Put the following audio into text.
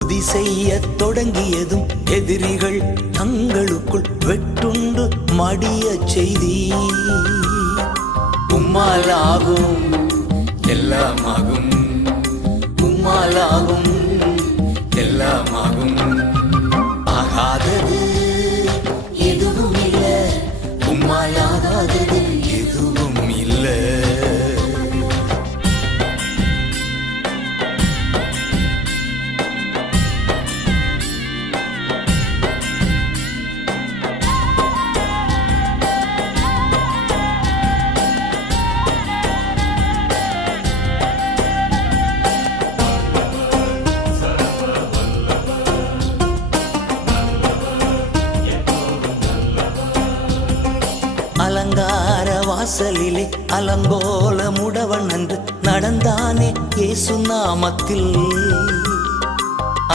துதி செய்யத் தொடங்கியதும் எதிரிகள் தங்களுக்குள் வெட்டுண்டு மடியச் செய்தி. உம்மாலாகும் எல்லாமாகும், உம்மாலாகும் எல்லாமாகும். ஆகாதது எதுவும் இல்லை, உம்மாலாகாதது எதுவும் இல்லை. அலங்கார வாசலிலே அலங்கோல முடவன் என்று நடந்தானே இயேசு நாமத்தில்.